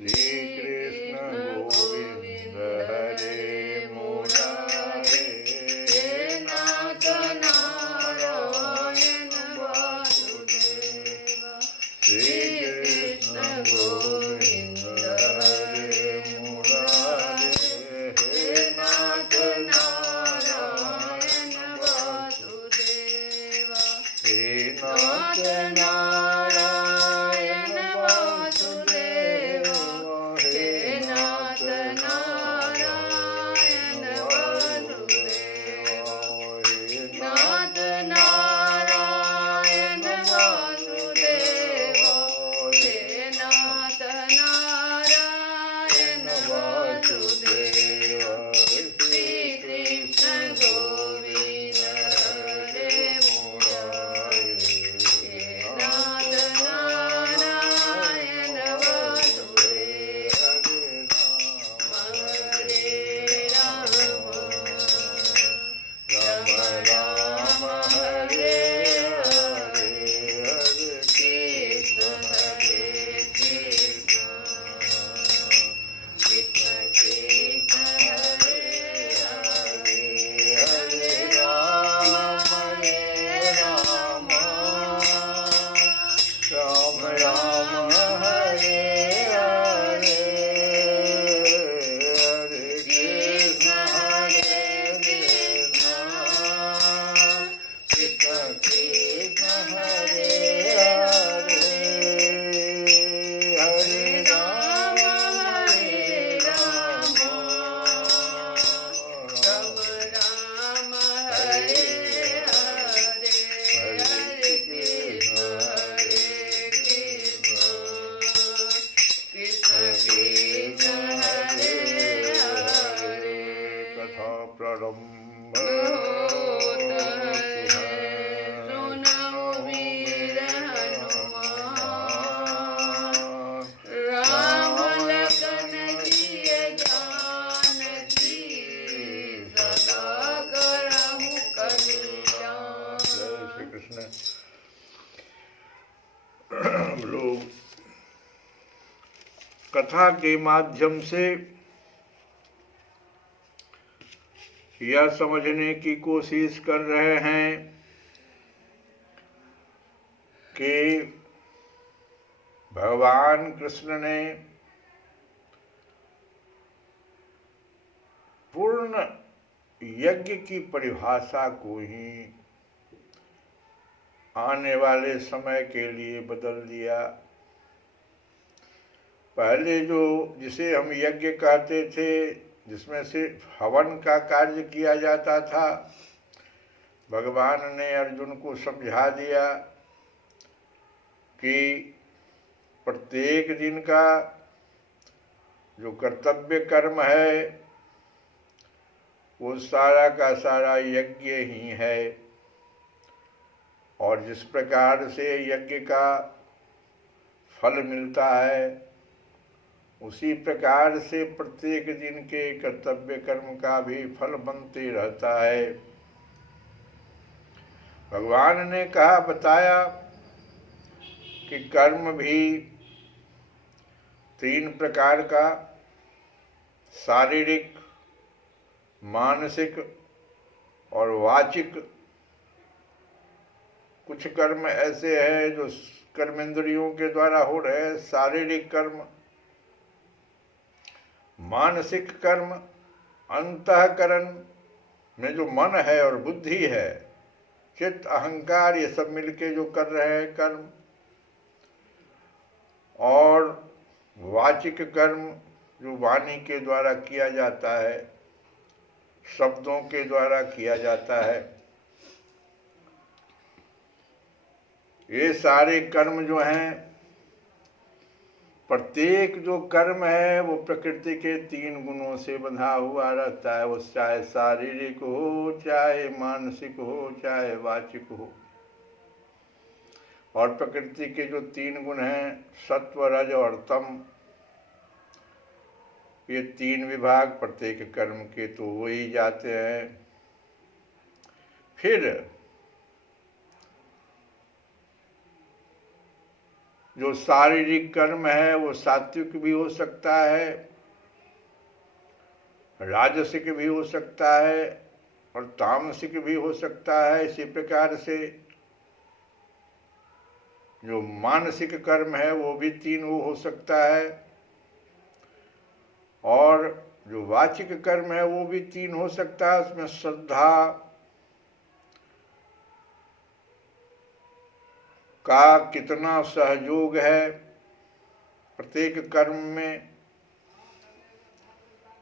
श्री कृष्ण गोविंद हरे मुरारे, हे नाथ नारायण वासुदेव। श्री कृष्ण गोविंद हरे मुरारे, हे नाथ नारायण वासुदेव। हे नाथ नारायण वासुदेव, हे नाथ नारायण वासुदेव। हे नाथ नारायण वासुदेव, हे नाथ नारायण वासुदेव। श्री कृष्ण गोविंद हरे मुरारे, हे नाथ नारायण वासुदेव। हरे राम, राम राम हरे हरे, हरे कृष्ण हरे कृष्ण, कृष्ण कृष्ण हरे हरे, हरे राम राम राम हरे हरे, हरे कृष्ण कृष्ण कृष्ण हरे हरे, हरे राम राम राम हरे हरे, हरे कृष्ण कृष्ण कृष्ण हरे हरे। कथा प्रारंभ होत है, सुनो वीर हनुमान, राम लखन जिय जानकी, सदा करहु कल्याण। जय श्री कृष्ण। लोग कथा के माध्यम से यह समझने की कोशिश कर रहे हैं कि भगवान कृष्ण ने पूर्ण यज्ञ की परिभाषा को ही आने वाले समय के लिए बदल दिया। पहले जिसे हम यज्ञ कहते थे, जिसमें सिर्फ हवन का कार्य किया जाता था, भगवान ने अर्जुन को समझा दिया कि प्रत्येक दिन का जो कर्तव्य कर्म है वो सारा का सारा यज्ञ ही है, और जिस प्रकार से यज्ञ का फल मिलता है उसी प्रकार से प्रत्येक दिन के कर्तव्य कर्म का भी फल बनते रहता है। भगवान ने कहा, बताया कि कर्म भी 3 प्रकार का, शारीरिक, मानसिक और वाचिक। कुछ कर्म ऐसे हैं जो कर्मेंद्रियों के द्वारा हो रहे हैं, शारीरिक कर्म। मानसिक कर्म, अंतःकरण में जो मन है और बुद्धि है, चित्त, अहंकार, ये सब मिलके जो कर रहे हैं कर्म। और वाचिक कर्म जो वाणी के द्वारा किया जाता है, शब्दों के द्वारा किया जाता है। ये सारे कर्म जो हैं, प्रत्येक जो कर्म है वो प्रकृति के 3 गुणों से बंधा हुआ रहता है। वो चाहे शारीरिक हो, चाहे मानसिक हो, चाहे वाचिक हो। और प्रकृति के जो 3 गुण हैं, सत्व, रज और तम, ये 3 विभाग प्रत्येक कर्म के तो हो ही जाते हैं। फिर जो शारीरिक कर्म है वो सात्विक भी हो सकता है, राजसिक भी हो सकता है और तामसिक भी हो सकता है। इसी प्रकार से जो मानसिक कर्म है वो भी 3 हो सकता है, और जो वाचिक कर्म है वो भी 3 हो सकता है। उसमें श्रद्धा का कितना सहयोग है प्रत्येक कर्म में,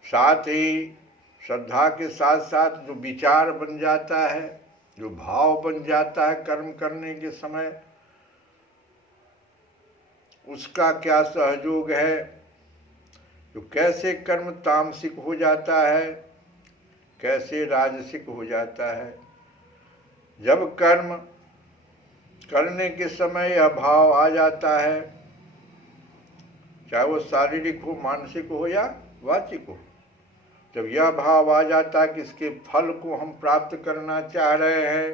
साथ ही श्रद्धा के साथ साथ जो विचार बन जाता है, जो भाव बन जाता है कर्म करने के समय, उसका क्या सहयोग है। तो कैसे कर्म तामसिक हो जाता है, कैसे राजसिक हो जाता है। जब कर्म करने के समय यह भाव आ जाता है, चाहे वो शारीरिक हो, मानसिक हो या वाचिक हो, जब यह भाव आ जाता है कि इसके फल को हम प्राप्त करना चाह रहे हैं,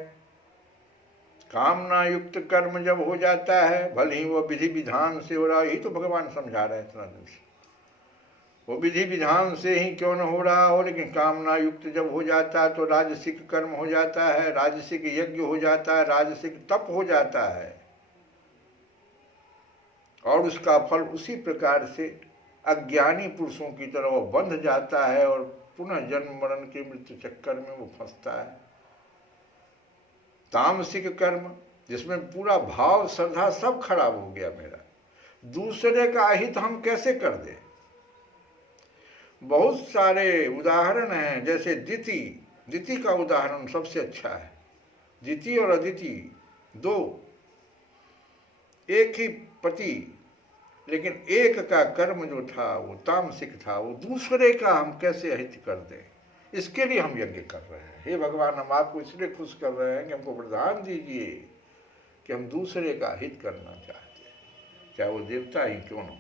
कामना युक्त कर्म जब हो जाता है, भले ही वो विधि विधान से हो रहा है, यही तो भगवान समझा रहे हैं इतना दिन से, वो विधि विधान से ही क्यों न हो रहा हो, लेकिन कामना युक्त जब हो जाता है तो राजसिक कर्म हो जाता है, राजसिक यज्ञ हो जाता है, राजसिक तप हो जाता है, और उसका फल उसी प्रकार से अज्ञानी पुरुषों की तरह वो बंध जाता है और पुनः जन्म मरण के मृत्यु चक्कर में वो फंसता है। तामसिक कर्म जिसमें पूरा भाव श्रद्धा सब खराब हो गया मेरा, दूसरे का अहित हम कैसे कर दें। बहुत सारे उदाहरण हैं, जैसे दिति का उदाहरण सबसे अच्छा है। दिति और अदिति 2, एक ही पति, लेकिन एक का कर्म जो था वो तामसिक था, वो दूसरे का हम कैसे अहित कर दें, इसके लिए हम यज्ञ कर रहे हैं। हे भगवान, हम आपको इसलिए खुश कर रहे हैं कि हमको वरदान दीजिए कि हम दूसरे का हित करना चाहते हैं, चाहे वो देवता ही क्यों न हो।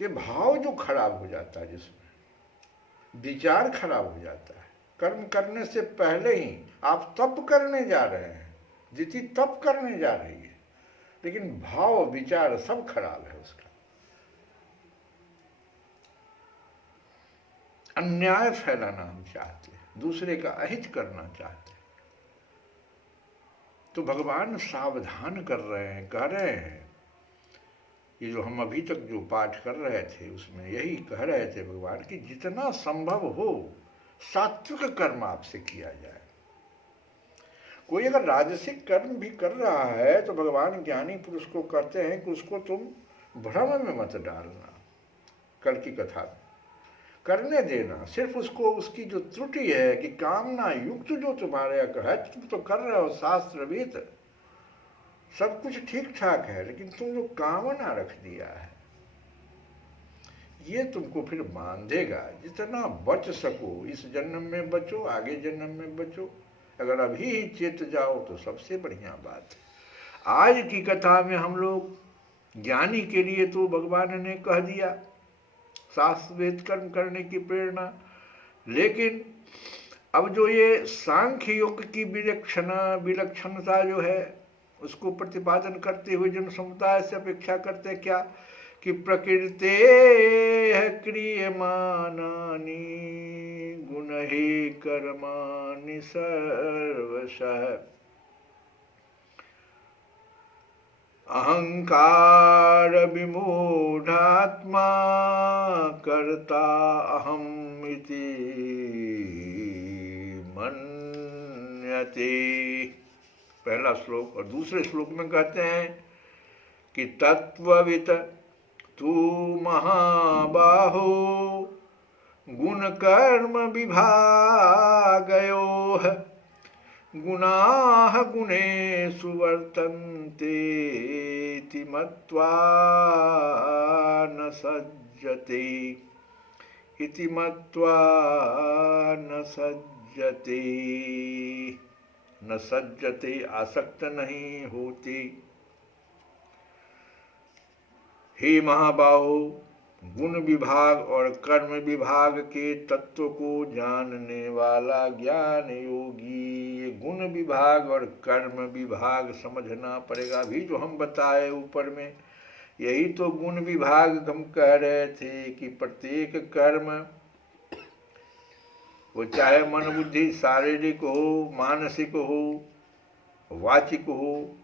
ये भाव जो खराब हो जाता है, जिसमें विचार खराब हो जाता है, कर्म करने से पहले ही आप तप करने जा रहे हैं, दिति तप करने जा रही है, लेकिन भाव विचार सब खराब है उसका। अन्याय फैलाना हम चाहते हैं, दूसरे का अहित करना चाहते हैं। तो भगवान सावधान कर रहे हैं, कह रहे हैं, ये जो हम अभी तक जो पाठ कर रहे थे उसमें यही कह रहे थे भगवान कि जितना संभव हो सात्विक कर्म आपसे किया जाए। कोई अगर राजसिक कर्म भी कर रहा है तो भगवान ज्ञानी पुरुष को कहते हैं कि उसको तुम भ्रम में मत डालना, कल की कथा में करने देना, सिर्फ उसको उसकी जो त्रुटि है कि कामना युक्त जो तुम्हारे है, तुम तो कर रहे हो शास्त्रविद, सब कुछ ठीक ठाक है, लेकिन तुम जो कामना रख दिया है ये तुमको फिर बांधेगा। जितना बच सको इस जन्म में बचो, आगे जन्म में बचो, अगर अभी ही चेत जाओ तो सबसे बढ़िया बात है। आज की कथा में हम लोग ज्ञानी के लिए तो भगवान ने कह दिया शास्त्रवेद कर्म करने की प्रेरणा, लेकिन अब जो ये सांख्य योग की विलक्षणता जो है उसको प्रतिपादन करते हुए जन समुदाय से अपेक्षा करते क्या कि प्रकृते क्रियमानानि गुणहि कर्माणि सर्वशः अहंकार विमूढ़ात्मा कर्ता अहम इति मन्यते। पहला श्लोक। और दूसरे श्लोक में कहते हैं कि तत्ववित तू महाबाहो गुण कर्म विभागयोः गुणाः गुणेषु वर्तन्ते इति मत्वा न सज्जते इति मत्वा न सज्जते। न सज्जते आसक्त नहीं होते। हे महाबाहो, गुण विभाग और कर्म विभाग के तत्व को जानने वाला ज्ञान योगी गुण विभाग और कर्म विभाग समझना पड़ेगा। अभी जो हम बताए ऊपर में, यही तो गुण विभाग हम कह रहे थे कि प्रत्येक कर्म, वो चाहे मन बुद्धि शारीरिक हो, मानसिक हो, वाचिक हो,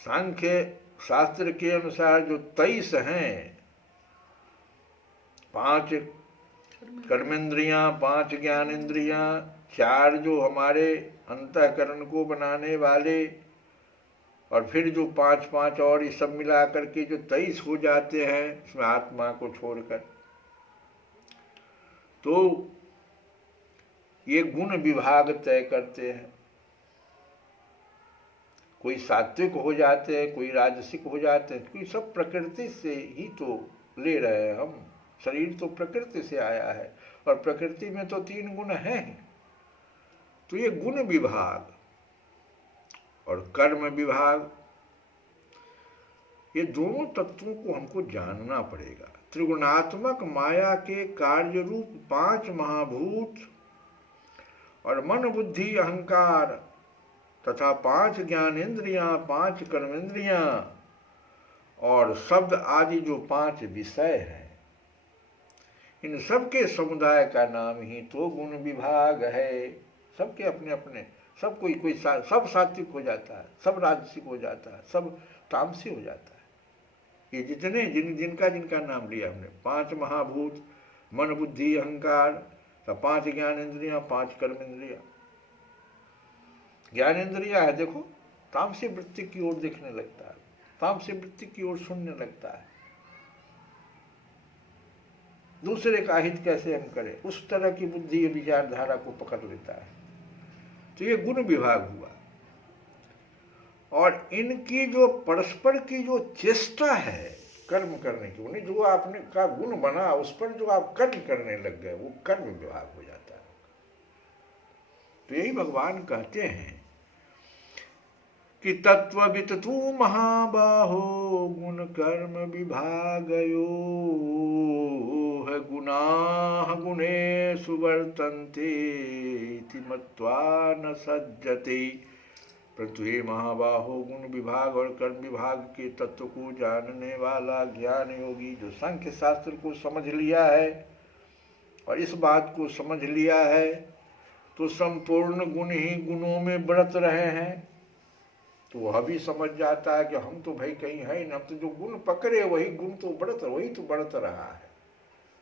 सांख्य शास्त्र के अनुसार जो 23 हैं, 5 कर्मेंद्रियां, 5 ज्ञानेंद्रियां, 4 जो हमारे अंतःकरण को बनाने वाले, और फिर जो 5 और ये सब मिला करके जो 23 हो जाते हैं इसमें आत्मा को छोड़कर, तो ये गुण विभाग तय करते हैं। कोई सात्विक हो जाते हैं, कोई राजसिक हो जाते हैं, कोई सब प्रकृति से ही तो ले रहे हैं हम। शरीर तो प्रकृति से आया है और प्रकृति में तो 3 गुण हैं। तो ये गुण विभाग और कर्म विभाग, ये दोनों तत्वों को हमको जानना पड़ेगा। त्रिगुणात्मक माया के कार्य रूप 5 महाभूत और मन बुद्धि अहंकार तथा 5 ज्ञानेंद्रियां, 5 कर्मेंद्रियां और शब्द आदि जो 5 विषय हैं, इन सबके समुदाय का नाम ही तो गुण विभाग है। सबके अपने अपने, सब कोई सब सात्विक हो जाता है, सब राजसिक हो जाता है, सब तामसी हो जाता है। ये जितने जिनका नाम लिया हमने, 5 महाभूत, मन बुद्धि अहंकार, 5 ज्ञानेंद्रियां, 5 कर्मेंद्रियां। ज्ञानेंद्रिया है, देखो तामसी वृत्ति की ओर देखने लगता है, तामसी वृत्ति की ओर सुनने लगता है, दूसरे का हित कैसे हम करें, उस तरह की बुद्धि विचारधारा को पकड़ लेता है। तो ये गुण विभाग हुआ। और इनकी जो परस्पर की जो चेष्टा है कर्म करने की, उन्हें जो आपने का गुण बना उस पर जो आप कर्म करने लग गए, वो कर्म विभाग हो जाता है। तो यही भगवान कहते हैं कि तत्ववित तू महाबाहो गुण कर्म विभागयो गुणाः गुणेषु वर्तन्ते इति मत्वा न सज्जते। परंतु हे महाबाहो, गुण विभाग और कर्म विभाग के तत्व को जानने वाला ज्ञान योगी जो सांख्य शास्त्र को समझ लिया है और इस बात को समझ लिया है, तो संपूर्ण गुण ही गुणों में बढ़त रहे हैं। तो वह भी समझ जाता है कि हम तो भाई कहीं है ही ना, हम तो जो गुण पकड़े वही गुण तो बढ़त रहा है,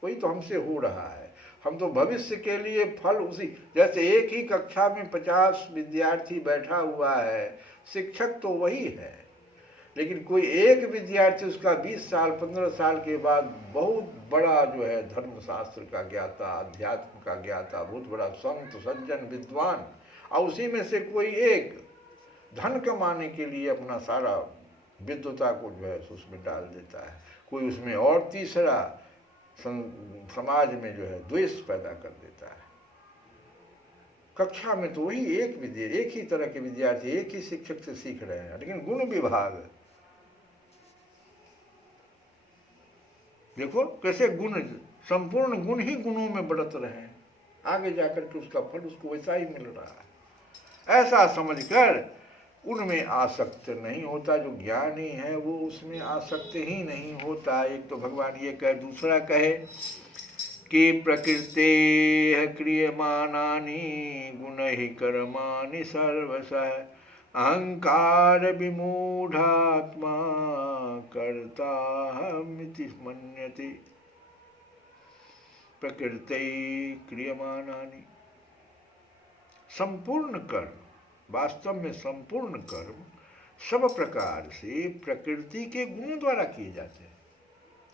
वही तो हमसे हो रहा है। हम तो भविष्य के लिए फल उसी, जैसे एक ही कक्षा में 50 विद्यार्थी बैठा हुआ है, शिक्षक तो वही है, लेकिन कोई एक विद्यार्थी उसका 20 साल 15 साल के बाद बहुत बड़ा जो है धर्मशास्त्र का ज्ञाता, अध्यात्म का ज्ञाता, बहुत बड़ा संत सज्जन विद्वान, और उसी में से कोई एक धन कमाने के लिए अपना सारा विद्वता को जो है उसमें डाल देता है, कोई उसमें और तीसरा समाज में जो है द्वेष पैदा कर देता है। कक्षा में तो वही एक ही तरह के विद्यार्थी एक ही शिक्षक से सीख रहे हैं, लेकिन गुण विभाग देखो कैसे गुण, संपूर्ण गुण ही गुणों में बढ़त रहे हैं, आगे जाकर के उसका फल उसको वैसा ही मिल रहा है। ऐसा समझकर उनमें आसक्त नहीं होता। जो ज्ञानी है वो उसमें आसक्त ही नहीं होता। एक तो भगवान ये कहे, दूसरा कहे कि प्रकृते क्रियमानानि गुणैः कर्माणि सर्वशः अहंकार विमूढ़ात्मा कर्ताहमिति मन्यते। प्रकृते क्रियमानानि, संपूर्ण कर्म, वास्तव में संपूर्ण कर्म सब प्रकार से प्रकृति के गुणों द्वारा किए जाते हैं।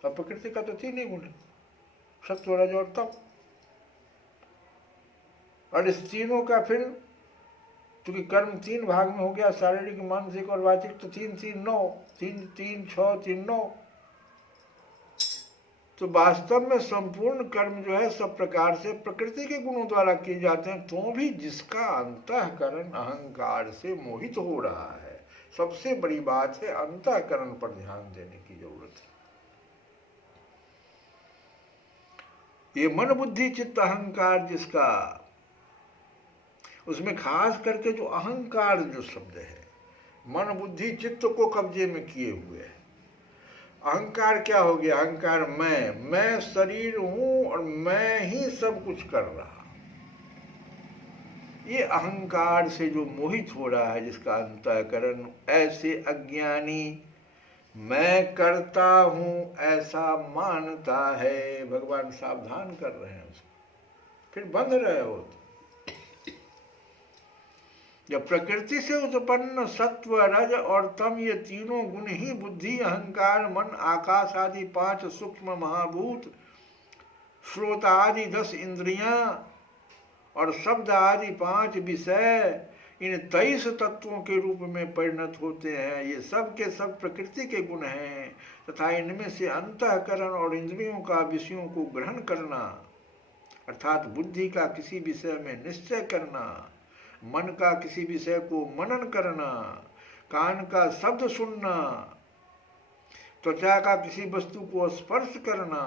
और प्रकृति का तो 3 ही गुण है, सत्व रज और तप। और इस तीनों का फिर क्योंकि कर्म 3 भाग में हो गया, शारीरिक मानसिक और वाचिक, तो 3 3 9, 3 3 6 3 9। तो वास्तव में संपूर्ण कर्म जो है सब प्रकार से प्रकृति के गुणों द्वारा किए जाते हैं। तो भी जिसका अंतःकरण अहंकार से मोहित हो रहा है, सबसे बड़ी बात है अंतःकरण पर ध्यान देने की जरूरत है। ये मन बुद्धि चित्त अहंकार जिसका, उसमें खास करके जो अहंकार जो शब्द है, मन बुद्धि चित्त को कब्जे में किए हुए है। अहंकार क्या हो गया? अहंकार मैं शरीर हूं और मैं ही सब कुछ कर रहा। ये अहंकार से जो मोहित हो रहा है, जिसका अंतःकरण ऐसे अज्ञानी मैं करता हूं ऐसा मानता है, भगवान सावधान कर रहे हैं उसको, फिर बंध रहे हो। जब प्रकृति से उत्पन्न सत्व रज और तम, ये तीनों गुण ही बुद्धि अहंकार मन आकाश आदि 5 सूक्ष्म महाभूत, श्रोत आदि 10 इंद्रियां और शब्द आदि 5 विषय, इन 23 तत्वों के रूप में परिणत होते हैं। ये सब के सब प्रकृति के गुण हैं तथा इनमें से अंतःकरण और इंद्रियों का विषयों को ग्रहण करना, अर्थात बुद्धि का किसी विषय में निश्चय करना, मन का किसी विषय को मनन करना, कान का शब्द सुनना, त्वचा का किसी वस्तु को स्पर्श करना,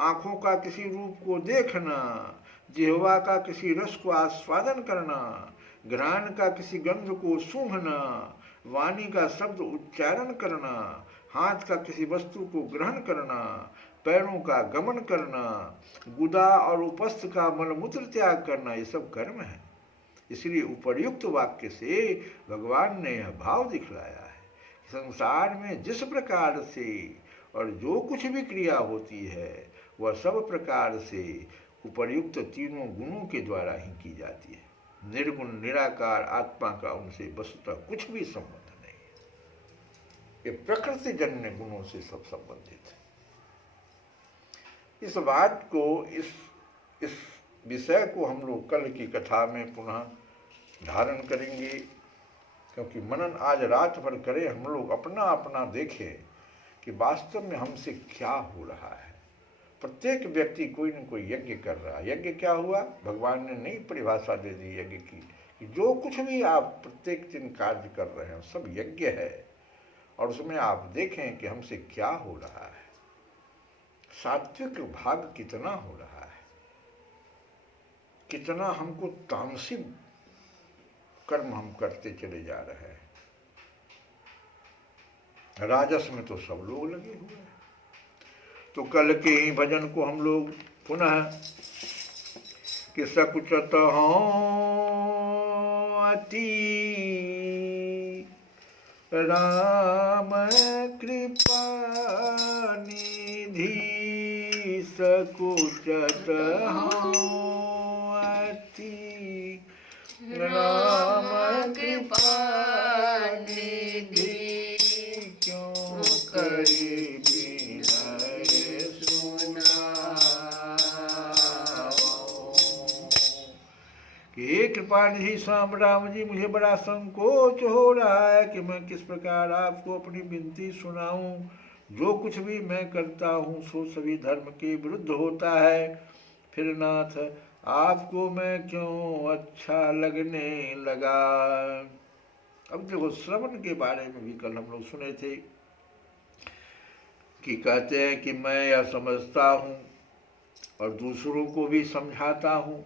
आंखों का किसी रूप को देखना, जिह्वा का किसी रस को आस्वादन करना, घ्राण का किसी गंध को सूंघना, वाणी का शब्द उच्चारण करना, हाथ का किसी वस्तु को ग्रहण करना, पैरों का गमन करना, गुदा और उपस्थ का मलमूत्र त्याग करना, ये सब कर्म है। इसलिए उपर्युक्त वाक्य से भगवान ने यह भाव दिखलाया है, संसार में जिस प्रकार से और जो कुछ भी क्रिया होती है वह सब प्रकार से उपर्युक्त तीनों गुणों के द्वारा ही की जाती है। निर्गुण निराकार आत्मा का उनसे वस्तुतः कुछ भी संबंध नहीं है। ये प्रकृति जन्य गुणों से सब संबंधित है। इस बात को, इस विषय को हम लोग कल की कथा में पुनः धारण करेंगे, क्योंकि मनन आज रात भर करें, हम लोग अपना अपना देखें कि वास्तव में हमसे क्या हो रहा है। प्रत्येक व्यक्ति कोई न कोई यज्ञ कर रहा है। यज्ञ क्या हुआ? भगवान ने नई परिभाषा दे दी यज्ञ की, कि जो कुछ भी आप प्रत्येक दिन कार्य कर रहे हैं सब यज्ञ है, और उसमें आप देखें कि हमसे क्या हो रहा है। सात्विक भाग कितना हो रहा है, कितना हमको तामसिक कर्म हम करते चले जा रहे हैं। राजस में तो सब लोग लगे हुए हैं। तो कल के ही भजन को हम लोग पुनः कि सकुचत हों अति राम कृपा निधि, सकुचत हों अति राम कृपा निधि, क्यों करी हे कृपानिधि स्वाम राम जी, मुझे बड़ा संकोच हो रहा है कि मैं किस प्रकार आपको अपनी विनती सुनाऊं। जो कुछ भी मैं करता हूं सो सभी धर्म के विरुद्ध होता है। फिर नाथ आपको मैं क्यों अच्छा लगने लगा। अब देखो, श्रवण के बारे में भी कल हम लोग सुने थे कि कहते हैं कि मैं यह समझता हूँ और दूसरों को भी समझाता हूँ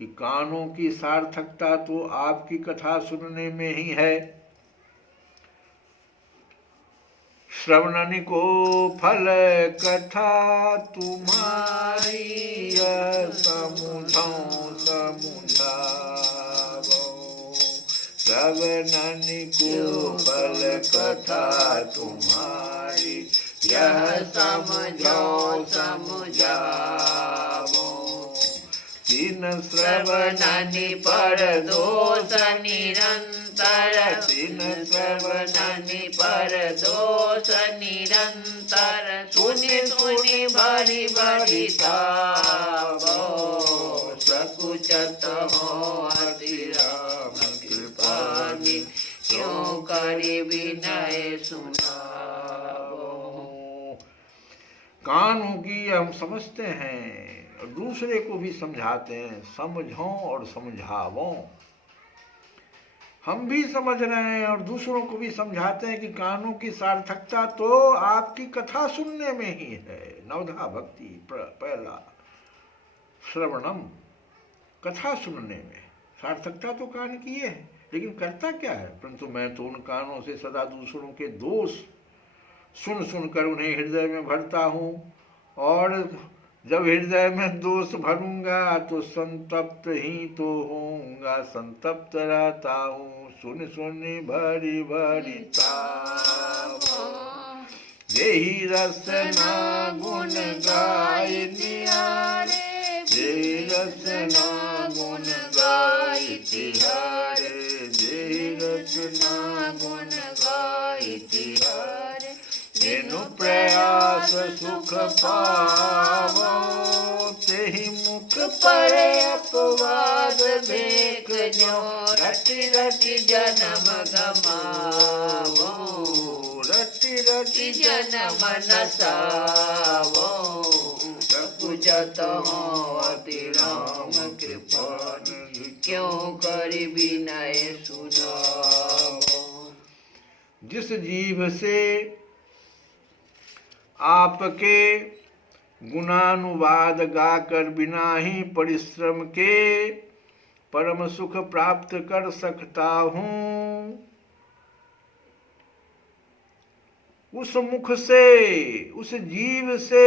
कि कानों की सार्थकता तो आपकी कथा सुनने में ही है। श्रवण को फल कथा तुम्हारी, समुझाओ समझाओ। श्रवण को फल कथा तुम्हारी, यह समझाओ समझाओ। तीन श्रवणानि पर दोष निरंतर, तीन श्रवणानि पर दोष निरंतर। सुनि सुनि बड़ी बड़ी तावो, सकुचत हो अति राम कृपानि, क्यों करि विनय सुनावो। कानों की हम समझते हैं, दूसरे को भी समझाते हैं। समझो और समझावो। हम भी समझ रहे हैं और दूसरों को भी समझाते हैं कि कानों की सार्थकता तो आपकी कथा सुनने में ही है। नवधा भक्ति पहला श्रवणम, कथा सुनने में सार्थकता तो कान की है, लेकिन करता क्या है? परंतु मैं तो उन कानों से सदा दूसरों के दोष सुन सुनकर उन्हें हृदय में भरता हूँ, और जब हृदय में दोष भरूंगा तो संतप्त ही तो होऊंगा, संतप्त रहता हूँ सुन सुन भरी भरी ताप। यही रसना गुण गाय निहारे, यही रसना गुण गाय तिहारे, यही रसना गुण गाय तिहारे। तेनु प्रयास सुख पावो, तेहि मुख पर अपवाद देख जो, रति रति जन्म गमावो, रति रति जन्म नसावो। सकुचत हो अति राम कृपा, क्यों करि विनय सुनावो। जिस जीव से आपके गुणानुवाद गाकर बिना ही परिश्रम के परम सुख प्राप्त कर सकता हूँ, उस मुख से, उस जीव से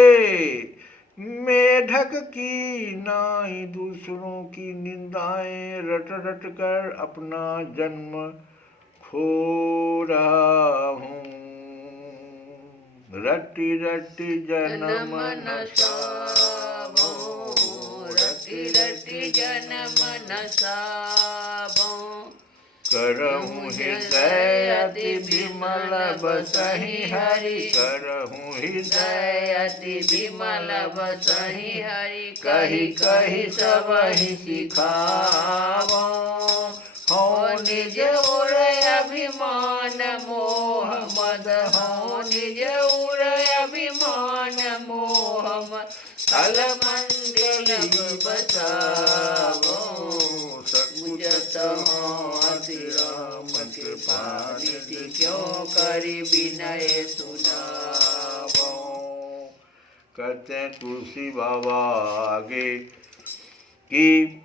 मेढक की नाई दूसरों की निंदाएं रट रट कर अपना जन्म खो रहा हूँ। रटि रटि जन्म नसावो, रटि रटि जन्म नसावो। करहूँ हृदय अति विमल बसहि हरि, करहूँ हृदय अति विमल बसहि हरि। कहि कहि सबहि सिखावो, हो निज उर अभिमान मोह मद, हो निज उर अभिमान मोह मद। तल मंदिर बसावो, सकुचत हो अति राम कृपा निधि, क्यों करि विनय सुनावो। कहते हैं तुलसी बाबा आगे कि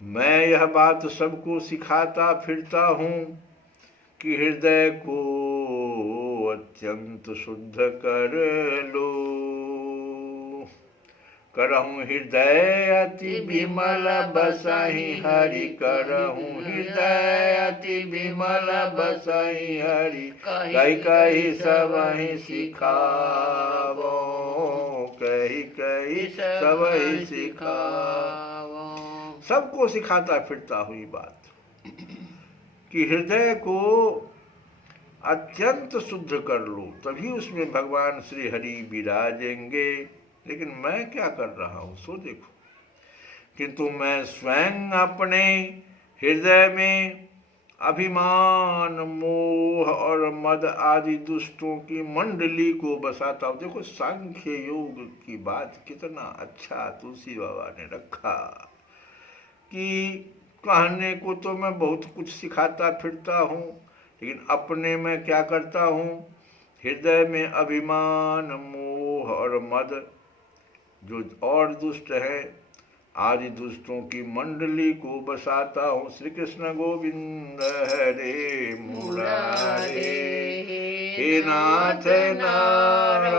मैं यह बात सबको सिखाता फिरता हूँ कि हृदय को अत्यंत शुद्ध कर लो। करहूँ हृदय अति विमल बसहि हरि, करहूँ हृदय अति विमल बसहि हरि। कहि कहि सबहि सिखावो, कहि कहि सबहि सिखावो। सबको सिखाता फिरता हुई बात कि हृदय को अत्यंत शुद्ध कर लो, तभी उसमें भगवान श्री हरि विराजेंगे। लेकिन मैं क्या कर रहा हूँ सो देखो। किंतु मैं स्वयं अपने हृदय में अभिमान मोह और मद आदि दुष्टों की मंडली को बसाता हूँ। देखो सांख्य योग की बात कितना अच्छा तुलसी बाबा ने रखा कि कहने को तो मैं बहुत कुछ सिखाता फिरता हूँ, लेकिन अपने में क्या करता हूँ? हृदय में अभिमान मोह और मद जो और दुष्ट है आदि दुष्टों की मंडली को बसाता हूँ। श्री कृष्ण गोविंद हरे मुरारे, हे नाथ नारायण